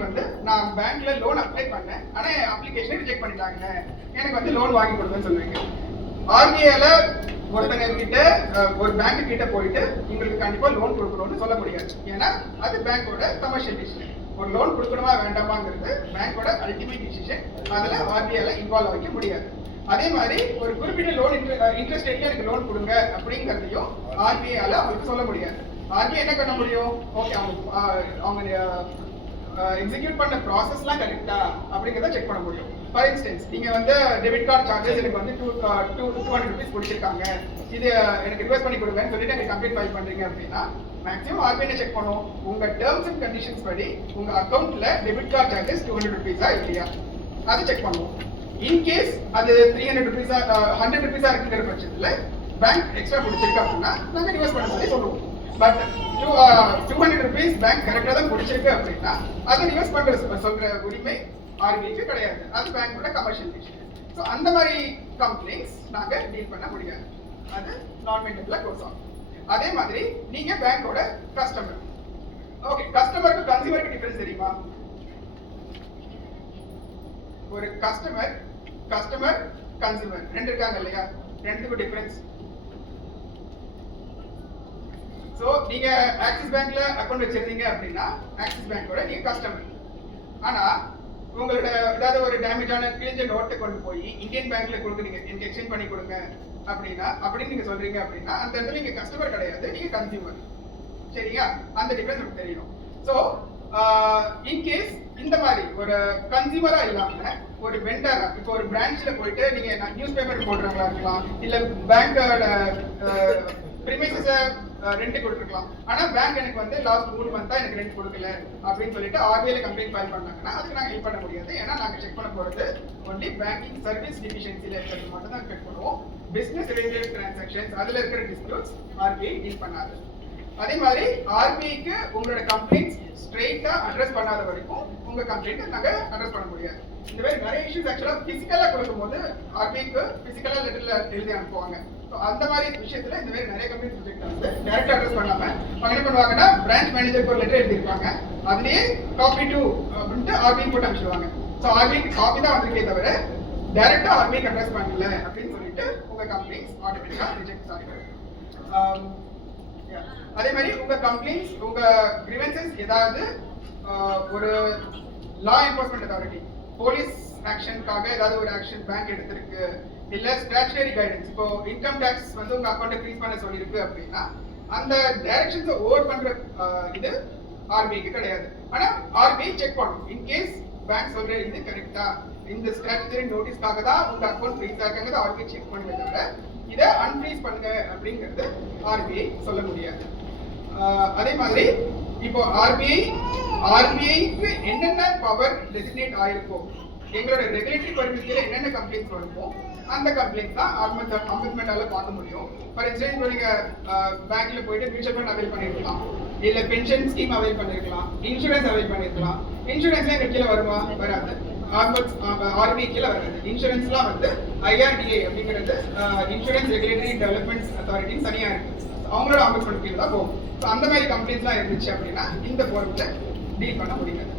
Complaint வந்து நான் பேங்க்ல லோன் அப்ளை பண்ணேன், ஆனா அப்ளிகேஷனை ரிஜெக்ட் பண்ணிட்டாங்க, எனக்கு வந்து லோன் வாங்கி கொடுங்கன்னு சொல்லுவீங்க. ஆர்பிஐல ஒருத்தங்க கிட்ட ஒரு பேங்க் கிட்ட போயிட்டு உங்களுக்கு கண்டிப்பா லோன் கொடுக்கணும்னு சொல்ல முடியாது. ஏன்னா அது பேங்கோட கமர்ஷியல் டிசிஷன். ஒரு லோன் கொடுக்கணுமா வேண்டாமாங்கிறது பேங்கோட அல்டிமேட் டிசிஷன். அதுல ஆர்பிஐல இன்வால்வ் ஆகிக்க முடியாது. அதே மாதிரி ஒரு குறிப்பிட்ட லோன் இன்ட்ரெஸ்ட் ரேட்ல எனக்கு லோன் கொடுங்க அப்படிங்கிறதையும் ஆர்பிஐல அவங்களுக்கு சொல்ல முடியாது. ஆர்பிஐ என்ன பண்ண முடியும்? ஓகே, அவங்க எக்ஸிக்யூட் பண்ண ப்ராசஸ்லாம் கரெக்டா அப்படிங்கிறத செக் பண்ண முடியும். ஃபார் இன்ஸ்டன்ஸ் நீங்க வந்து டெபிட் கார்டு சார்ஜஸ் எனக்கு வந்து 200 rupees பிடிச்சிருக்காங்க, இது எனக்கு ரிவர்ஸ் பண்ணி கொடுங்கன்னு சொல்லிட்டு எனக்கு கம்ப்ளைண்ட் ஃபைல் பண்றீங்க அப்படின்னா மேக்ஸிமம் ஆர்பிஐ செக் பண்ணும் உங்க டேர்ம்ஸ் அண்ட் கண்டிஷன்ஸ் படி உங்க அக்கௌண்ட்ல டெபிட் கார்டு சார்ஜஸ் 200 rupees இல்லையா, அதை செக் பண்ணுவோம். இன்கேஸ் அது 300 rupees 100 rupees இருக்குங்கிற பட்சத்துல பேங்க் எக்ஸ்ட்ரா பிடிச்சிருக்கு அப்படின்னா நாங்க ரிவர்ஸ் பண்ண சொல்லி சொல்லுவோம். பட் 200 rupees பேங்க் கரெக்டா தான் பிடிச்சிருக்கு அப்படின்னா அதை ரிவர்ஸ் பண்ற சொல்ற உரிமை ஆர்பிஐக்கு கிடையாது. அது பேங்கோட கமர்ஷியல் டிசிஷன். ஸோ அந்த மாதிரி கம்ப்ளைண்ட்ஸ் நாங்க டீல் பண்ண முடியாது. அது நான் மெயின்டபிளா க்ளோஸ் ஆகும். அதே மாதிரி நீங்க பேங்கோட கஸ்டமர். ஓகே, கஸ்டமருக்கு கன்சியூமருக்கு டிஃபரன்ஸ் தெரியுமா? ஒரு கஸ்டமர் கன்சியூமர் ரெண்டு இருக்காங்க இல்லையா, ரெண்டுக்கும் டிஃபரன்ஸ். சோ நீங்க ஆக்சிஸ் பேங்க்ல அக்கவுண்ட் வச்சிருந்தீங்க அப்படின்னா ஆக்சிஸ் பேங்கோட நீங்க கஸ்டமர். ஆனா உங்களோட ஏதாவது ஒரு டேமேஜான கிழிஞ்ச நோட்டை கொண்டு போய் இந்தியன் பேங்க்ல கொடுக்குறீங்க, எனக்கு எக்ஸ்சேஞ்ச் பண்ணி கொடுங்க அப்படின்னா அப்படின்னு நீங்க சொல்றீங்க அப்படின்னா அந்த இடத்துல நீங்க கஸ்டமர் கிடையாது, நீங்க கன்சியூமர். சரியா? அந்த டிஃபரன்ஸ் உங்களுக்கு தெரியணும். ஸோ இன்கேஸ் இந்த மாதிரி ஒரு கன்சியூமரா இல்லாம ஒரு வெண்டரா, இப்போ ஒரு பிரான்ச்ல போயிட்டு நீங்க நியூஸ் பேப்பர் போடுறவங்களா இருக்கலாம், இல்ல பேங்கோட பிரிமைசஸ ரெண்ட் கொடுத்துருக்கலாம். ஆனா பேங்க் எனக்கு வந்து லாஸ்ட் 3 months எனக்கு ரெண்ட் கொடுக்கல அப்படின்னு சொல்லிட்டு ஆர்பிஐல கம்ப்ளைண்ட் ஃபைல் பண்ணாங்கன்னா அதுக்கு நாங்க ஹெல்ப் பண்ண முடியாது. ஏன்னா நாங்க செக் பண்ண போறது ஒன்லி பேங்கிங் சர்வீஸ் டிஃபிஷியன்சில இருக்கிறது மட்டும் தான் செக் பண்ணுவோம். பிசினஸ் ரிலேட்டட் டிரான்சாக்ஷன்ஸ் அதுல இருக்கிற டிஸ்பியூட்ஸ் ஆர்பிஐ டீல் பண்ணாது. அதே மாதிரி ஆர்பிஐக்கு உங்களோட கம்ப்ளைண்ட்ஸ் ஸ்ட்ரெயிட்டா அட்ரஸ் பண்ணாத வரைக்கும் உங்க கம்ப்ளைண்ட் நாங்க அட்ரஸ் பண்ண முடியாது. இந்த மாதிரி நிறைய இஷ்யூஸ் ஆக்சுவலா பிசிக்கலா கொடுக்கும்போது ஆர்பிஐக்கு பிசிக்கலா லெட்டர்ல எழுதி அனுப்புவாங்க. அந்த மாதிரி விஷயத்துல இந்த மாதிரி நிறைய கம்பெனி ப்ராஜெக்ட் வந்து டைரக்டா அட்ரஸ் பண்ணாம அவங்க என்ன பண்ணுவாங்கன்னா பிரான்ச் மேனேஜருக்கு ஒரு லெட்டர் எழுதிருப்பாங்க, அதுலயே காப்பி டு அப்படின்ட்டு ஆர்பிஐ போட்டு அனுப்பிச்சிடுவாங்க. ஸோ ஆர்பிஐக்கு காப்பி தான் வந்திருக்கே தவிர டைரக்டா ஆர்பிஐ அட்ரஸ் பண்ணல அப்படின்னு சொல்லிட்டு உங்க கம்ப்ளைண்ட்ஸ் ஆட்டோமேட்டிக்கா ரிஜெக்ட் ஆகிடும். அதே மாதிரி உங்க கம்ப்ளைண்ட்ஸ் உங்க கிரிவென்சஸ் ஏதாவது ஒரு லா என்ஃபோர்ஸ்மெண்ட் அத்தாரிட்டி போலீஸ் ஆக்ஷனுக்காக ஏதாவது ஒரு ஆக்ஷன் பேங்க் எடுத்திருக்கு, இல்ல ஸ்டாச்சுட்டரி கைடன்ஸ், இப்போ இன்கம் டாக்ஸ் வந்து உங்க அக்கௌண்ட்டை ஃப்ரீஸ் பண்ண சொல்லிருக்கு அப்படின்னா அந்த டைரக்ஷன்ஸை ஓவர் பண்ற இது ஆர்பிஐக்கு கிடையாது. ஆனா ஆர்பிஐ செக் பண்ணும் இன்கேஸ் பேங்க் சொல்ற இது கரெக்டா, இந்த ஸ்டாச்சுட்டரி நோட்டீஸ்க்காக தான் உங்க அக்கௌண்ட் ஃப்ரீஸ் ஆகாங்க ஆர்பிஐ செக் பண்ணுவே தவிர இதை அன்ஃப்ரீஸ் பண்ணுங்க அப்படிங்கிறது ஆர்பிஐ சொல்ல முடியாது. அதே மாதிரி இப்போ ஆர்பிஐக்கு என்னென்ன பவர் டெசிக்னேட் ஆயிருக்கோ, எங்களோட ரெகுலேட்டரி பர்மிஷன்ல என்னென்ன கம்ப்ளைண்ட்ஸ் வருமோ அந்த கம்ப்ளைண்ட் தான் ஆம்பட்ஸ்மேனால பார்க்க முடியும். ஃபார் எக்ஸாம்பிள் நீங்க பேங்க்ல போயிட்டு மியூச்சுவல் ஃபண்ட் அவைல் பண்ணிருக்கலாம், இல்ல பென்ஷன் ஸ்கீம் அவைல் பண்ணிருக்கலாம், இன்சூரன்ஸ் அவைல் பண்ணிருக்கலாம். இன்சூரன்ஸ்ல எங்க கீழே வருமா? வராது. ஆர்பிஐ கீழே வராது. இன்சூரன்ஸ்லாம் வந்து ஐஆர்டிஏ அப்படிங்கிறது இன்சூரன்ஸ் ரெகுலேட்டரி டெவலப்மெண்ட் அத்தாரிட்டின்னு தனியா இருக்கு, அவங்களோட ஆம்பட்ஸ்மேன் கீழே தான் போகும். ஸோ அந்த மாதிரி கம்ப்ளைண்ட்ஸ்லாம் இருந்துச்சு அப்படின்னா இந்த ஃபோரம்ல டீல் பண்ண முடியாது.